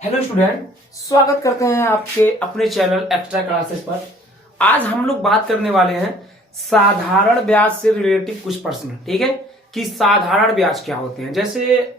Hello student, स्वागत करते हैं आपके अपने चैनल एक्स्ट्रा क्लासेस पर। आज हम लोग बात करने वाले हैं साधारण ब्याज से रिलेटेड कुछ प्रश्न। ठीक है कि साधारण ब्याज क्या होते हैं। जैसे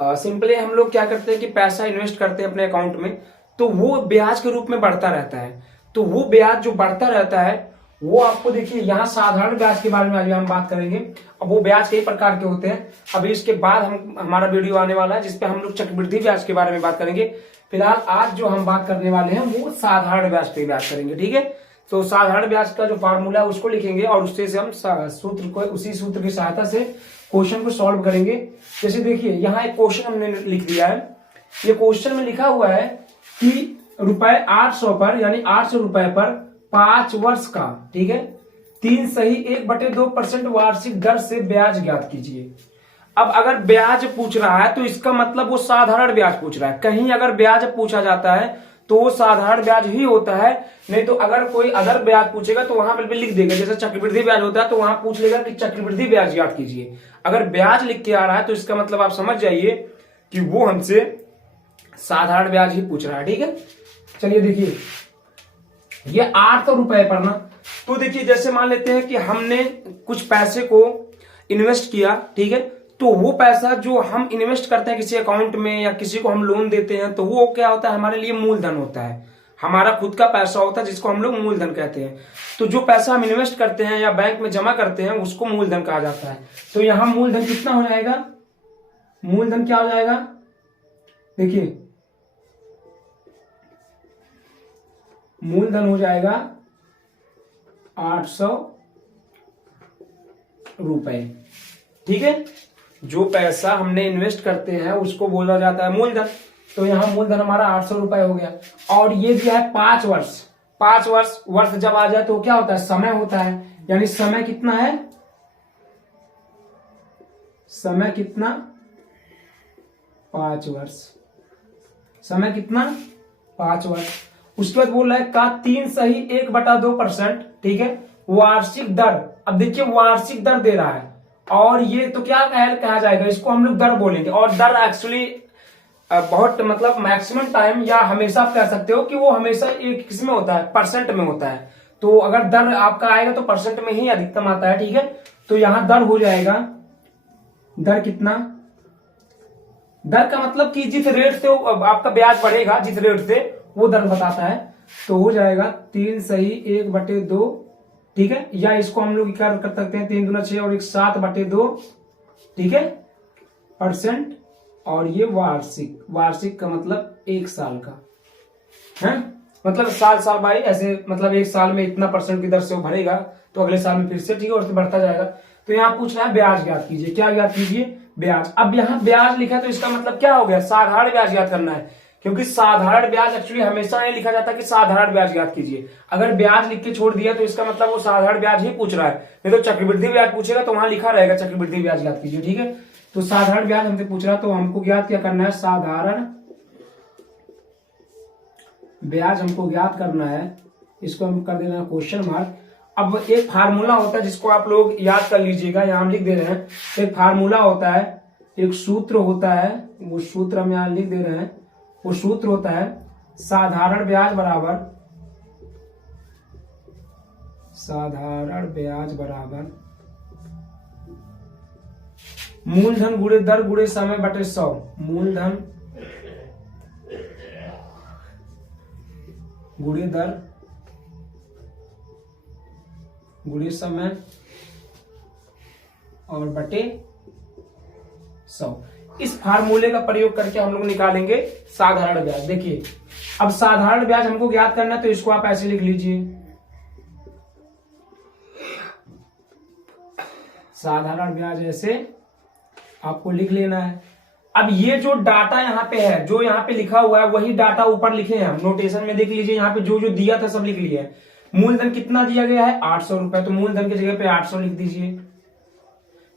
सिंपली हम लोग क्या करते हैं कि पैसा इन्वेस्ट करते हैं अपने अकाउंट में, तो वो ब्याज के रूप में बढ़ता रहता है। तो वो ब्याज जो बढ़ता रहता है वो आपको देखिए, यहाँ साधारण ब्याज के बारे में आज हम बात करेंगे। अब वो ब्याज कई प्रकार के होते हैं। अभी इसके बाद हमारा वीडियो आने वाला है जिसपे हम लोग चक्रवृद्धि ब्याज के बारे में बात करेंगे। फिलहाल आज जो हम बात करने वाले हैं वो साधारण ब्याज पे बात करेंगे। ठीक है, तो साधारण ब्याज का जो फार्मूला है उसको लिखेंगे और उससे से हम सूत्र को, उसी सूत्र की सहायता से क्वेश्चन को सॉल्व करेंगे। जैसे देखिए, यहाँ एक क्वेश्चन हमने लिख दिया है। ये क्वेश्चन में लिखा हुआ है कि रुपए 800 पर, यानी 800 रुपए पर 5 वर्ष का, ठीक है, 3.1/2% वार्षिक दर से ब्याज ज्ञात कीजिए। अब अगर ब्याज पूछ रहा है तो इसका मतलब वो साधारण ब्याज पूछ रहा है। कहीं अगर ब्याज पूछा जाता है तो वो साधारण ब्याज ही होता है, नहीं तो अगर कोई अदर ब्याज पूछेगा तो वहां पर लिख देगा। जैसे चक्रवृद्धि ब्याज होता है तो वहां पूछ लेगा कि चक्रवृद्धि ब्याज ज्ञात कीजिए। अगर ब्याज लिख के आ रहा है तो इसका मतलब आप समझ जाइए कि वो हमसे साधारण ब्याज ही पूछ रहा है। ठीक है, चलिए देखिए, ये 800 रुपए पर ना, तो देखिए जैसे मान लेते हैं कि हमने कुछ पैसे को इन्वेस्ट किया। ठीक है, तो वो पैसा जो हम इन्वेस्ट करते हैं किसी अकाउंट में या किसी को हम लोन देते हैं, तो वो क्या होता है, हमारे लिए मूलधन होता है। हमारा खुद का पैसा होता है जिसको हम लोग मूलधन कहते हैं। तो जो पैसा हम इन्वेस्ट करते हैं या बैंक में जमा करते हैं उसको मूलधन कहा जाता है। तो यहां मूलधन कितना हो जाएगा, मूलधन क्या हो जाएगा, देखिए मूलधन हो जाएगा 800 रुपए। ठीक है, जो पैसा हमने इन्वेस्ट करते हैं उसको बोला जाता है मूलधन। तो यहां मूलधन हमारा 800 रुपए हो गया। और ये दिया है 5 वर्ष। 5 वर्ष, वर्ष जब आ जाए तो क्या होता है, समय होता है। यानी समय कितना है, समय कितना, 5 वर्ष। समय कितना, 5 वर्ष। उसके बाद बोल रहा है का 3.1/2%, ठीक है, वार्षिक दर। अब देखिए वार्षिक दर दे रहा है और ये तो क्या कहा जाएगा, इसको हम लोग दर बोलेंगे। और दर एक्चुअली बहुत मतलब मैक्सिमम टाइम या हमेशा आप कह सकते हो कि वो हमेशा एक किसमें होता है, परसेंट में होता है। तो अगर दर आपका आएगा तो परसेंट में ही अधिकतम आता है। ठीक है, तो यहां दर हो जाएगा, दर कितना, दर का मतलब कि जिस रेट से आपका ब्याज बढ़ेगा, जिस रेट से वो दर बताता है। तो हो जाएगा 3.1/2। ठीक है, या इसको हम लोग क्या कर सकते हैं, 3 दूना 6 और 7/2, ठीक है, परसेंट। और ये वार्षिक, वार्षिक का मतलब 1 साल का है, मतलब साल बाई ऐसे, मतलब 1 साल में इतना परसेंट की दर से वो भरेगा तो अगले साल में फिर से, ठीक है, और बढ़ता जाएगा। तो यहाँ पूछ रहा है ब्याज ज्ञात कीजिए। क्या ज्ञात कीजिए, ब्याज। अब यहाँ ब्याज लिखा है तो इसका मतलब क्या हो गया, साधारण ब्याज ज्ञात करना है। क्योंकि साधारण ब्याज एक्चुअली हमेशा नहीं लिखा जाता कि साधारण ब्याज ज्ञात कीजिए। अगर ब्याज लिख के छोड़ दिया तो इसका मतलब वो साधारण ब्याज ही पूछ रहा है, नहीं तो चक्रवृद्धि ब्याज पूछेगा तो वहां लिखा रहेगा चक्रवृद्धि ब्याज ज्ञात कीजिए। ठीक है, तो साधारण ब्याज हमसे पूछ रहा है तो हमको ज्ञात क्या करना है, साधारण ब्याज हमको ज्ञात करना है। इसको हम कर देना क्वेश्चन मार्क। अब एक फार्मूला होता है जिसको आप लोग याद कर लीजिएगा, यहां हम लिख दे रहे हैं। एक फार्मूला होता है, एक सूत्र होता है, वो सूत्र हम यहां लिख दे रहे हैं। वो सूत्र होता है साधारण ब्याज बराबर, साधारण ब्याज बराबर मूलधन गुणे दर गुणे समय बटे 100। मूलधन गुणे दर गुणे समय और बटे 100। इस फार्मूले का प्रयोग करके हम लोग निकालेंगे साधारण ब्याज। देखिए, अब साधारण ब्याज हमको ज्ञात करना है तो इसको आप ऐसे लिख लीजिए, साधारण ब्याज ऐसे आपको लिख लेना है। अब ये जो डाटा यहाँ पे है, जो यहाँ पे लिखा हुआ है वही डाटा ऊपर लिखे हैं हम नोटेशन में। देख लीजिए यहाँ पे जो जो दिया था सब लिख लिया है। मूलधन कितना दिया गया है, 800 रुपए, तो मूलधन की जगह पे 800 लिख दीजिए।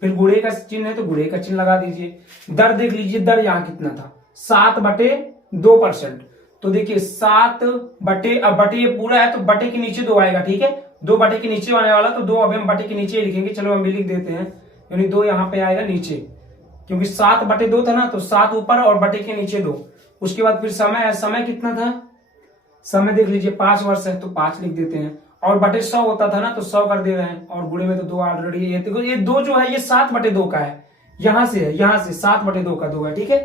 फिर गुणे का चिन्ह है तो गुणे का चिन्ह लगा दीजिए। दर देख लीजिए, दर यहाँ कितना था, 7/2%। तो देखिए 7 अब बटे ये पूरा है तो बटे के नीचे 2 आएगा। ठीक है, 2 बटे के नीचे आने वाला, तो 2 अभी हम बटे के नीचे लिखेंगे। चलो हम भी लिख देते हैं, यानी 2 यहाँ पे आएगा नीचे, क्योंकि 7/2 था ना, तो 7 ऊपर और बटे के नीचे 2, उसके बाद फिर समय है, समय कितना था, समय देख लीजिए 5 वर्ष है तो 5 लिख देते हैं, और बटे 100 होता था ना तो 100 कर दे रहे हैं, और गुणे में तो 2 ऑलरेडी है। देखो ये 2 जो है ये 7/2 का है, यहां से है, यहां से 7/2 का 2 है, ठीक है।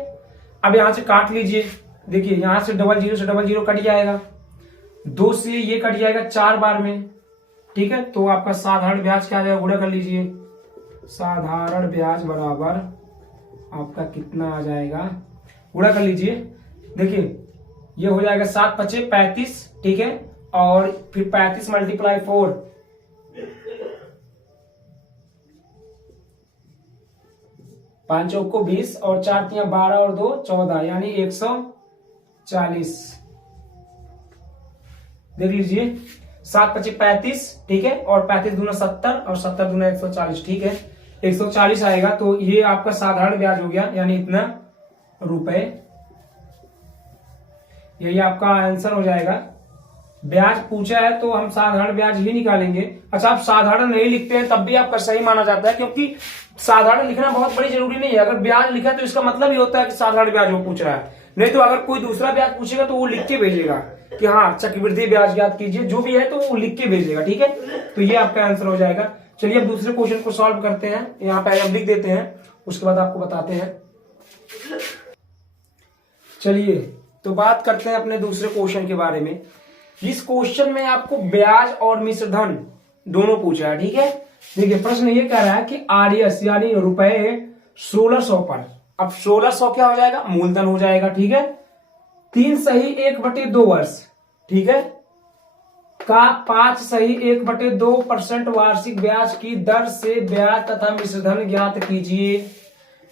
अब यहां से काट लीजिए, देखिए यहां से 00 से 00 कट जाएगा, 2 से ये कट जाएगा 4 बार में, ठीक है। तो आपका साधारण ब्याज क्या आ जाएगा, गुणा कर लीजिए, साधारण ब्याज बराबर आपका कितना आ जाएगा, गुणा कर लीजिए, देखिए ये हो जाएगा 7×5 = 35, ठीक है। और फिर 35 × 4 5 चौक को 20 और 4 × 12 और 2 14, यानी 140। देख लीजिए 7×5 = 35, ठीक है, और 35 दूना 70 और 70 दूना 140, ठीक है, 140 आएगा। तो ये आपका साधारण ब्याज हो गया, यानी इतना रुपए, यही आपका आंसर हो जाएगा। ब्याज पूछा है तो हम साधारण ब्याज ही निकालेंगे। अच्छा, आप साधारण नहीं लिखते हैं तब भी आपका सही माना जाता है, क्योंकि साधारण लिखना बहुत बड़ी जरूरी नहीं है। अगर ब्याज लिखा तो इसका मतलब ही होता है कि साधारण ब्याज वो पूछ रहा है, नहीं तो अगर कोई दूसरा ब्याज पूछेगा तो वो लिख के भेजेगा कि हाँ चक्रवृद्धि ब्याज ज्ञात कीजिए, जो भी है तो वो लिख के भेजेगा, ठीक है। तो ये आपका आंसर हो जाएगा। चलिए अब दूसरे क्वेश्चन को सॉल्व करते हैं, यहाँ पे हम लिख देते हैं, उसके बाद आपको बताते हैं। चलिए तो बात करते हैं अपने दूसरे क्वेश्चन के बारे में। इस क्वेश्चन में आपको ब्याज और मिश्र धन दोनों पूछा है, ठीक है। देखिए प्रश्न ये कह रहा है कि आरएस यानी रुपए 1600 पर, अब 1600 क्या हो जाएगा, मूलधन हो जाएगा, ठीक है। 3 सही 1/2 वर्ष, ठीक है, का 5 सही 1/2% वार्षिक ब्याज की दर से ब्याज तथा मिश्रधन ज्ञात कीजिए,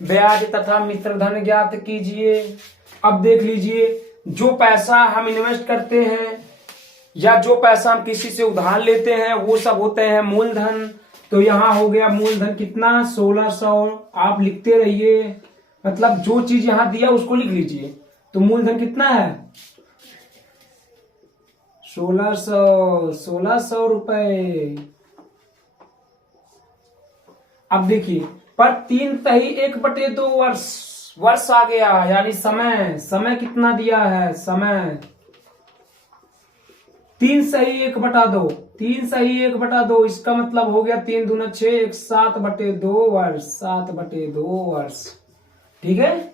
ब्याज तथा मिश्रधन ज्ञात कीजिए। अब देख लीजिए, जो पैसा हम इन्वेस्ट करते हैं या जो पैसा हम किसी से उधार लेते हैं वो सब होते हैं मूलधन। तो यहां हो गया मूलधन कितना, 1600, आप लिखते रहिए, मतलब जो चीज यहां दिया उसको लिख लीजिए। तो मूलधन कितना है, 1600 रुपए। अब देखिए पर 3 सही 1/2 वर्ष आ गया, यानी समय कितना दिया है, समय 3 सही 1/2, 3 सही 1/2, इसका मतलब हो गया 3 दूना 6, 7/2 वर्ष, 7/2 वर्ष, ठीक है।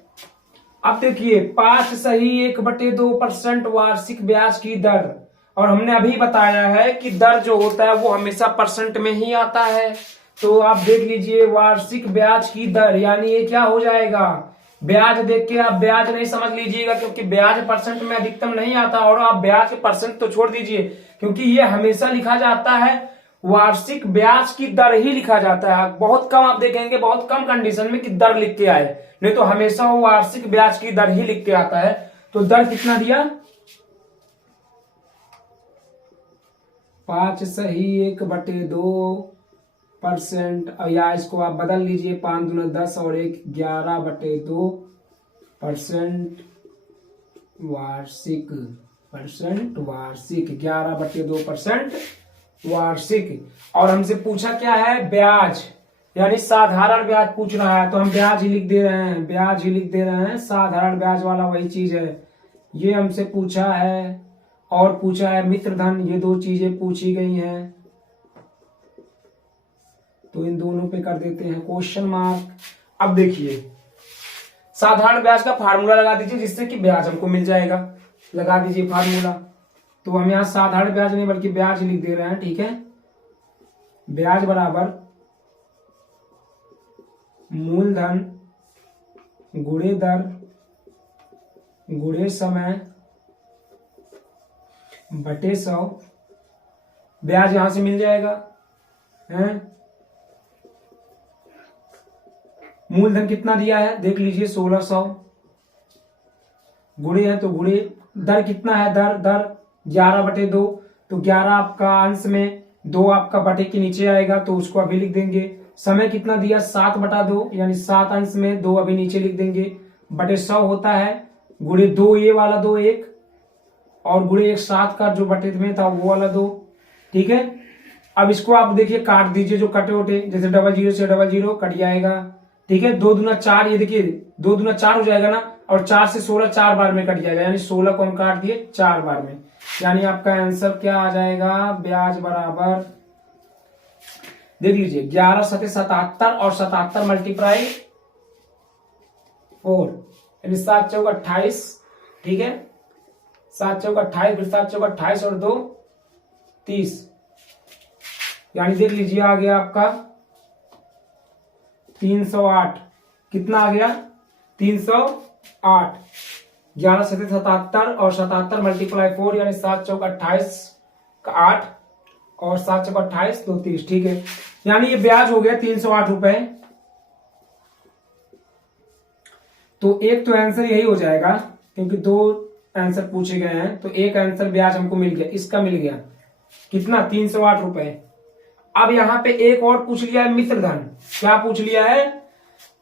अब देखिए 5 सही 1/2% वार्षिक ब्याज की दर, और हमने अभी बताया है कि दर जो होता है वो हमेशा परसेंट में ही आता है। तो आप देख लीजिए वार्षिक ब्याज की दर, यानी ये क्या हो जाएगा, ब्याज देख के आप ब्याज नहीं समझ लीजिएगा, क्योंकि ब्याज परसेंट में अधिकतम नहीं आता, और आप ब्याज के परसेंट तो छोड़ दीजिए, क्योंकि ये हमेशा लिखा जाता है वार्षिक ब्याज की दर ही लिखा जाता है। बहुत कम आप देखेंगे, बहुत कम कंडीशन में कि दर लिख के आए, नहीं तो हमेशा वो वार्षिक ब्याज की दर ही लिख के आता है। तो दर कितना दिया, 5 सही 1/2%, या इसको आप बदल लीजिए, 5 दूना 10 और 1 11/2% वार्षिक, 11/2% वार्षिक। और हमसे पूछा क्या है, ब्याज, यानी साधारण ब्याज पूछ रहा है, तो हम ब्याज ही लिख दे रहे हैं, ब्याज ही लिख दे रहे हैं, साधारण ब्याज वाला वही चीज है, ये हमसे पूछा है। और पूछा है मित्रधन, ये 2 चीजें पूछी गई हैं, तो इन दोनों पे कर देते हैं क्वेश्चन मार्क। अब देखिए साधारण ब्याज का फार्मूला लगा दीजिए, जिससे कि ब्याज हमको मिल जाएगा, लगा दीजिए फार्मूला। तो हम यहाँ साधारण ब्याज नहीं बल्कि ब्याज लिख दे रहे हैं, ठीक है। ब्याज बराबर मूलधन गुणे दर गुणे समय बटे 100, ब्याज यहां से मिल जाएगा, हैं। मूलधन कितना दिया है देख लीजिए 1600, गुणे है तो गुणे, दर कितना है, दर 11/2, तो 11 आपका अंश में, 2 आपका बटे के नीचे आएगा तो उसको अभी लिख देंगे। समय कितना दिया 7/2, यानी 7 अंश में 2 अभी नीचे लिख देंगे, बटे 100 होता है, गुणे 2 ये वाला 2 1, और गुणे 1 7 का जो बटे में था वो वाला 2, ठीक है। अब इसको आप देखिए काट दीजिए, जो कटे उठे, जैसे 00 से 00 कट जाएगा, ठीक है। 2 दूना 4, ये देखिए 2 दूना 4 हो जाएगा ना, और 4 से 16 4 बार में कट जाएगा, यानी 16 को हम काट दिए 4 बार में, यानी आपका आंसर क्या आ जाएगा, ब्याज बराबर, देख लीजिए 11 सते 77 और 77 मल्टीप्लाई 4, यानी 7 चौक 28, ठीक है, 7 चौक 28, फिर 7 चौक 28 और 2 30, यानी देख लीजिए आ गया आपका 308, कितना आ गया 308, 11 सते 77 और 77 मल्टीप्लाई 4, यानी 7 चौक 28 का 8 और 7 चौक 28 2 30, ठीक है, यानी ये ब्याज हो गया 308 रुपए। तो एक तो आंसर यही हो जाएगा, क्योंकि 2 आंसर पूछे गए हैं, तो एक आंसर ब्याज हमको मिल गया, इसका मिल गया कितना 308 रुपए। अब यहां पे एक और पूछ लिया है मित्रधन, क्या पूछ लिया है,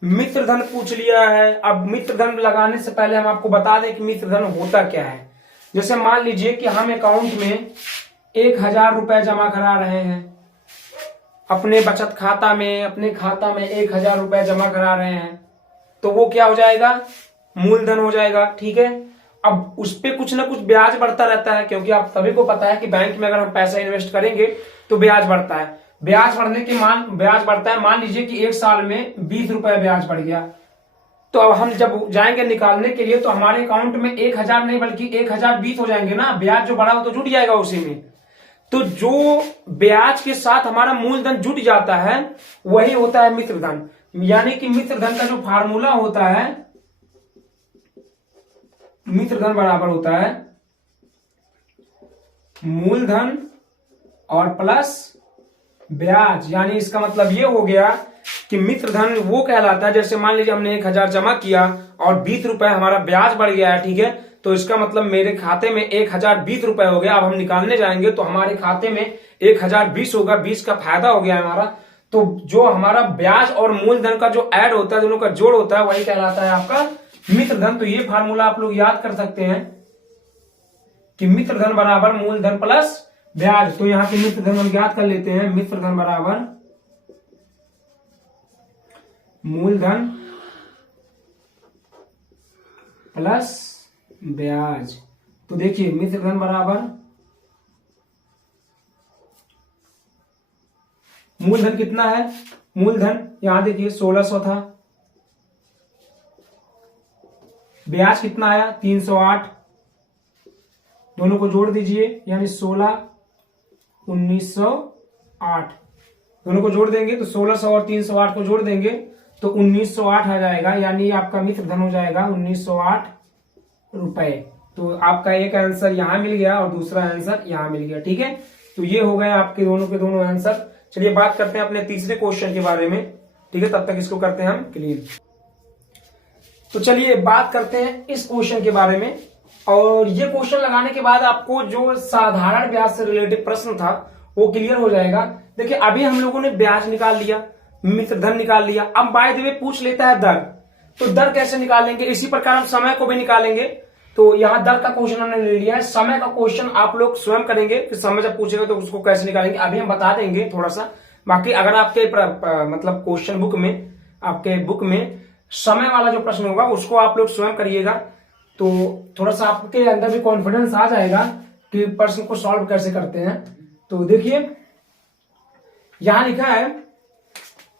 मित्रधन पूछ लिया है। अब मित्रधन लगाने से पहले हम आपको बता दें कि मित्रधन होता क्या है। जैसे मान लीजिए कि हम अकाउंट में 1000 रुपए जमा करा रहे हैं, अपने बचत खाता में, अपने खाता में 1000 रुपए जमा करा रहे हैं, तो वो क्या हो जाएगा, मूलधन हो जाएगा, ठीक है। अब उस पे कुछ ना कुछ ब्याज बढ़ता रहता है, क्योंकि आप सभी को पता है कि बैंक में अगर हम पैसा इन्वेस्ट करेंगे तो ब्याज बढ़ता है, ब्याज बढ़ने के ब्याज बढ़ता है। मान लीजिए कि 1 साल में 20 रुपए ब्याज बढ़ गया, तो अब हम जब जाएंगे निकालने के लिए तो हमारे अकाउंट में 1000 नहीं बल्कि 1020 हो जाएंगे ना, ब्याज जो बढ़ा वो तो जुट जाएगा उसी में। तो जो ब्याज के साथ हमारा मूलधन जुट जाता है वही होता है मित्रधन। यानी कि मित्रधन का जो फार्मूला होता है, मित्रधन बराबर होता है मूलधन और प्लस ब्याज। यानी इसका मतलब ये हो गया कि मित्रधन वो कहलाता है, जैसे मान लीजिए हमने 1000 जमा किया और 20 रुपए हमारा ब्याज बढ़ गया है, ठीक है, तो इसका मतलब मेरे खाते में 1020 रुपए हो गया। अब हम निकालने जाएंगे तो हमारे खाते में 1020 होगा, 20 का फायदा हो गया हमारा। तो जो हमारा ब्याज और मूलधन का जो ऐड होता है, दोनों का जोड़ होता है, वही कहलाता है आपका मित्रधन। तो ये फार्मूला आप लोग याद कर सकते हैं कि मित्रधन बराबर मूलधन प्लस ब्याज। तो यहां पे मित्रधन हम याद कर लेते हैं, मित्रधन बराबर मूलधन प्लस ब्याज। तो देखिए मित्रधन बराबर मूलधन कितना है, मूलधन यहां देखिए 1600 था, ब्याज कितना आया 308, दोनों को जोड़ दीजिए यानी 16 1908, दोनों को जोड़ देंगे तो 1600 और 308 को जोड़ देंगे तो 1908 आ जाएगा, यानी आपका मित्रधन हो जाएगा 1908 रुपए। तो आपका एक आंसर यहां मिल गया और दूसरा आंसर यहां मिल गया, ठीक है। तो ये हो गए आपके दोनों के दोनों आंसर। चलिए बात करते हैं अपने तीसरे क्वेश्चन के बारे में, ठीक है, तब तक इसको करते हैं हम क्लियर। तो चलिए बात करते हैं इस क्वेश्चन के बारे में। और ये क्वेश्चन लगाने के बाद आपको जो साधारण ब्याज से रिलेटेड प्रश्न था वो क्लियर हो जाएगा। देखिए अभी हम लोगों ने ब्याज निकाल लिया, मित्रधन निकाल लिया, अब बाय द वे पूछ लेता है दर। तो दर कैसे निकालेंगे, इसी प्रकार हम समय को भी निकालेंगे। तो यहाँ दर का क्वेश्चन हमने ले लिया है, समय का क्वेश्चन आप लोग स्वयं करेंगे, फिर समय जब पूछेगा तो उसको कैसे निकालेंगे अभी हम बता देंगे थोड़ा सा। बाकी अगर आपके मतलब क्वेश्चन बुक में, आपके बुक में समय वाला जो प्रश्न होगा उसको आप लोग स्वयं करिएगा, तो थोड़ा सा आपके अंदर भी कॉन्फिडेंस आ जाएगा कि प्रश्न को सॉल्व कैसे करते हैं। तो देखिए यहां लिखा है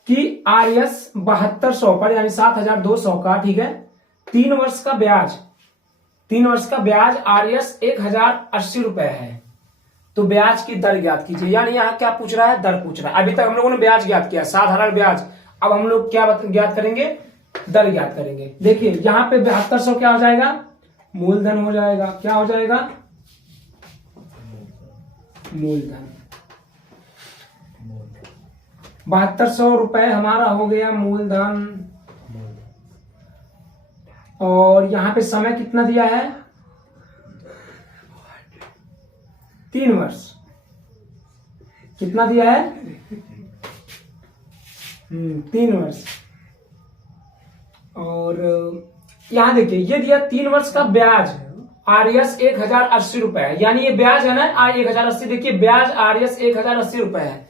कि आरएस 7200 पर यानी 7200 का, ठीक है, 3 वर्ष का ब्याज, 3 वर्ष का ब्याज आरएस 1080 रुपए है। तो ब्याज की दर ज्ञात कीजिए। यानी यहाँ क्या पूछ रहा है, दर पूछ रहा है। अभी तक हम लोगों ने ब्याज ज्ञात किया, साधारण ब्याज। अब हम लोग क्या ज्ञात करेंगे, दर ज्ञात करेंगे। देखिए यहाँ पे 7200 क्या हो जाएगा, मूलधन हो जाएगा। क्या हो जाएगा, मूलधन। 7200 रुपए हमारा हो गया मूलधन। और यहां पे समय कितना दिया है, 3 वर्ष। कितना दिया है, 3 वर्ष। और यहां देखिए ये दिया 3 वर्ष का ब्याज आरएस 1080 रुपए है, यानी ये ब्याज है ना 1080। देखिए ब्याज आरएस 1080 रुपए है,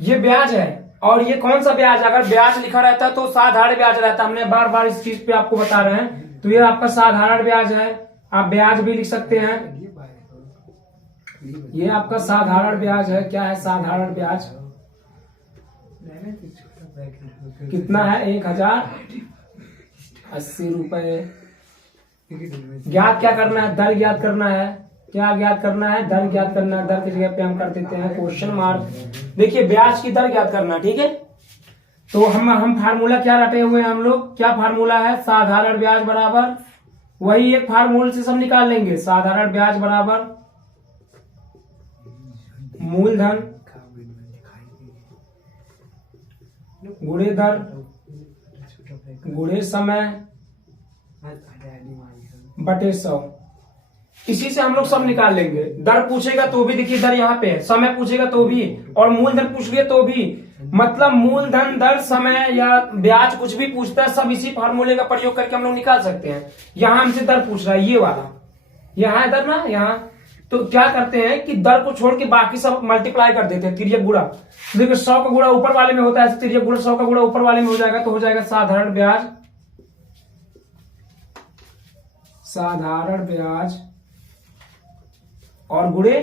ये ब्याज है। और ये कौन सा ब्याज, अगर ब्याज लिखा रहता तो साधारण ब्याज रहता, हमने बार बार इस चीज पे आपको बता रहे हैं। तो ये आपका साधारण ब्याज है, आप ब्याज भी लिख सकते हैं। ये आपका साधारण ब्याज है। क्या है साधारण ब्याज? कितना है? 1080 रुपए। ज्ञात क्या करना है? दर ज्ञात करना है। क्या ज्ञात करना है? दर ज्ञात करना है। दर की जगह पे हम कर देते हैं क्वेश्चन मार्क। देखिए ब्याज की दर ज्ञात करना, ठीक है। तो हम फार्मूला क्या रटे हुए हैं हम लोग? क्या फार्मूला है? साधारण ब्याज बराबर, वही एक फार्मूले से सब निकाल लेंगे। साधारण ब्याज बराबर मूलधन गुणे दर गुणे समय बटे 100। इसी से हम लोग सब निकाल लेंगे। दर पूछेगा तो भी देखिए दर यहाँ पे है, समय पूछेगा तो भी, और मूलधन पूछ लिए तो भी। मतलब मूलधन, दर, समय या ब्याज कुछ भी पूछता है, सब इसी फार्मूले का प्रयोग करके हम लोग निकाल सकते हैं। यहाँ हमसे दर पूछ रहा है, ये वाला यहाँ है दर ना, यहाँ। तो क्या करते हैं कि दर को छोड़ के बाकी सब मल्टीप्लाई कर देते हैं, तिर्यक गुणा। देखिए 100 का गुणा ऊपर वाले में होता है, तिर्यक गुणा 100 का गुणा ऊपर वाले में हो जाएगा, तो हो जाएगा साधारण ब्याज। साधारण ब्याज और गुणे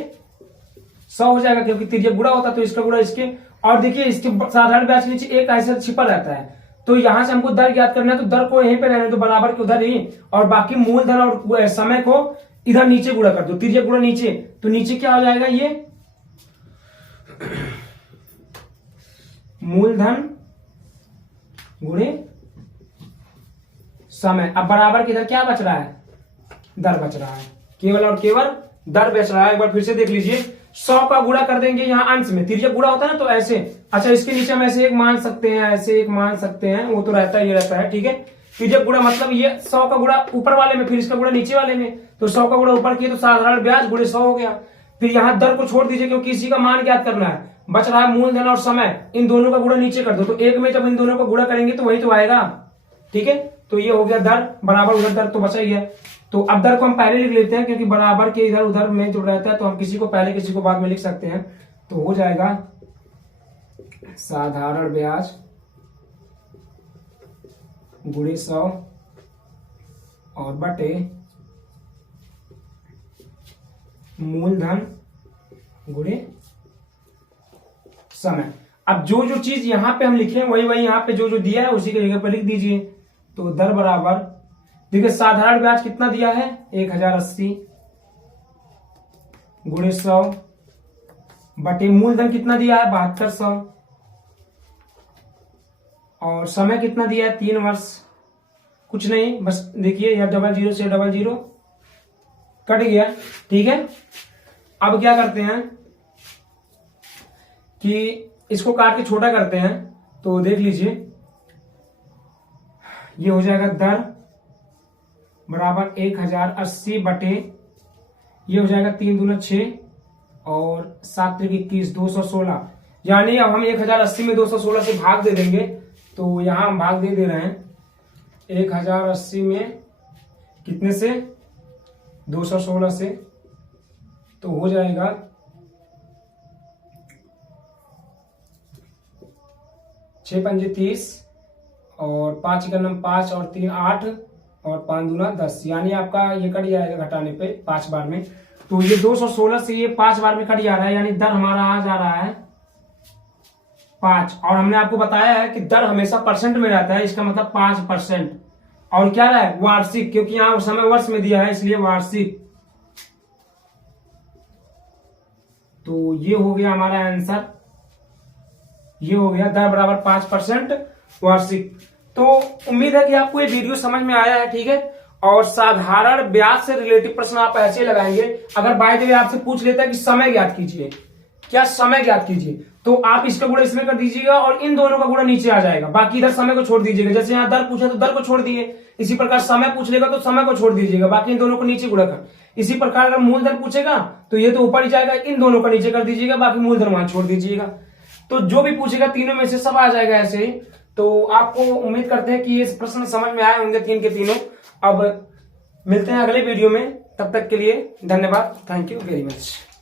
100 हो जाएगा, क्योंकि तिर्यक गुणा होता है तो इसका गुणा इसके। और देखिए इसके साधारण ब्याज के नीचे एक ऐसे छिपा रहता है, तो यहां से हमको दर ज्ञात करना है, तो दर को यहीं पे रहने दो बराबर के उधर ही, और बाकी मूलधन और समय को इधर नीचे गुणा कर दो, तिर्यक गुणा नीचे। तो नीचे क्या हो जाएगा? ये मूलधन गुणे समय। अब बराबर किधर क्या बच रहा है? दर बच रहा है, केवल और केवल दर बच रहा है। एक बार फिर से देख लीजिए, 100 का गुणा कर देंगे यहाँ अंश में, तिर्यक गुणा होता है ना, तो ऐसे। अच्छा इसके नीचे हम ऐसे एक मान सकते हैं, ऐसे एक मान सकते हैं, वो तो रहता है, ये रहता है, ठीक है। तिर्यक गुणा मतलब ये 100 का गुणा ऊपर वाले में, फिर इसका गुणा नीचे वाले में, तो 100 का गुणा ऊपर किए तो साधारण ब्याज गुणे 100 हो गया। फिर यहाँ दर को छोड़ दीजिए, क्योंकि इसी का मान ज्ञात करना है। बच रहा है मूलधन और समय, इन दोनों का गुणा नीचे कर दो, तो एक में जब इन दोनों का गुणा करेंगे तो वही तो आएगा, ठीक है। तो ये हो गया दर बराबर, उधर दर तो बचा ही है। तो अब दर को हम पहले लिख लेते हैं, क्योंकि बराबर के इधर उधर में जो रहता है, तो हम किसी को पहले किसी को बाद में लिख सकते हैं। तो हो जाएगा साधारण ब्याज गुणे 100 और बटे मूलधन गुणे समय। अब जो जो चीज यहां पे हम लिखे वही वही यहां पे जो जो दिया है उसी की जगह पे लिख दीजिए। तो दर बराबर, देखिए साधारण ब्याज कितना दिया है? 1080 गुणे 100 बटे मूलधन कितना दिया है? 7200, और समय कितना दिया है? 3 वर्ष। कुछ नहीं, बस देखिए यह 00 से 00 कट गया, ठीक है। अब क्या करते हैं कि इसको काट के छोटा करते हैं, तो देख लीजिए ये हो जाएगा दर बराबर 1080 बटे, ये हो जाएगा 3 दूना 6 और 7 त्रिक 21, 216। यानी अब हम 1080 में 216 से भाग दे देंगे, तो यहां हम भाग दे रहे हैं 1080 में कितने से? 216 से, तो हो जाएगा 6 पंजे 30 और 5 का नम 5 और 3 8 और 5 दूना 10, यानी आपका ये कट जाएगा घटाने पे 5 बार में। तो ये 216 से ये 5 बार में कट जा रहा है, यानी दर हमारा आ जा रहा है 5। और हमने आपको बताया है कि दर हमेशा परसेंट में रहता है, इसका मतलब 5%। और क्या रहा है? वार्षिक, क्योंकि यहां समय वर्ष में दिया है इसलिए वार्षिक। तो ये हो गया हमारा आंसर, ये हो गया दर बराबर 5% वार्षिक। तो उम्मीद है कि आपको ये वीडियो समझ में आया है, ठीक है। और साधारण ब्याज से रिलेटेड प्रश्न आप ऐसे लगाएंगे। अगर बाय द वे आपसे पूछ लेता है कि समय ज्ञात कीजिए, क्या समय ज्ञात कीजिए, तो आप इसका गुणा इसमें कर दीजिएगा और इन दोनों का गुणा नीचे आ जाएगा, बाकी इधर समय को छोड़ दीजिएगा। जैसे यहाँ दर पूछा तो दर को छोड़ दिए, इसी प्रकार समय पूछ लेगा तो समय को छोड़ दीजिएगा, बाकी इन दोनों को नीचे गुणा कर। इसी प्रकार अगर मूलधन पूछेगा तो ये तो ऊपर ही जाएगा, इन दोनों का नीचे कर दीजिएगा, बाकी मूलधन वहां छोड़ दीजिएगा। तो जो भी पूछेगा तीनों में से सब आ जाएगा ऐसे ही। तो आपको उम्मीद करते हैं कि ये प्रश्न समझ में आए होंगे, 3 के तीनों। अब मिलते हैं अगले वीडियो में, तब तक के लिए धन्यवाद, थैंक यू वेरी मच।